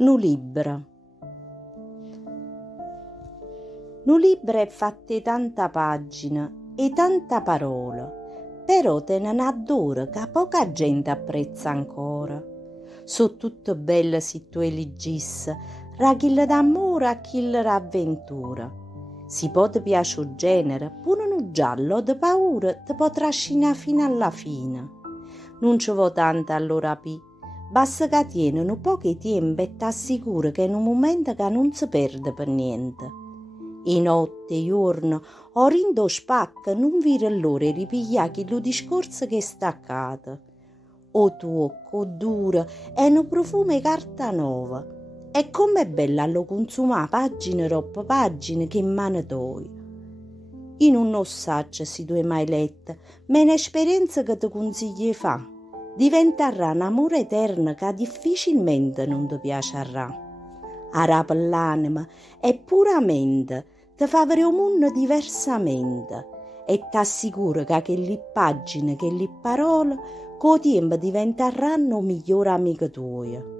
Nu libro. Nu libro è fatto di tanta pagina e tanta parola, però te ne adora che poca gente apprezza ancora. So tutto bello se tu eleggissi, da chilla d'amore a chilla d'avventura. Si può ti piace un genere, pure un giallo o di paura ti può trascinare fino alla fine. Non ci vuole tanto allora basta che tieni un po' di tempo e ti assicuro che in un momento che non si perde per niente. I notte, i giorni, orindo spacca, non vire l'ora e ripigliare quello discorso che è staccato. O tocco, o dura, e un profumo di carta nuova. E com'è bella allo consumare pagine dopo pagine che in mano toi. In un non saggio se tu hai mai letto, ma è un'esperienza che ti consiglio di fare. Diventerà un amore eterno che difficilmente non ti piacerà. Arà per l'anima e puramente ti fa vedere un mondo diversamente e ti assicuro che quelle pagine, quelle parole, con il tempo diventeranno migliori amiche tue.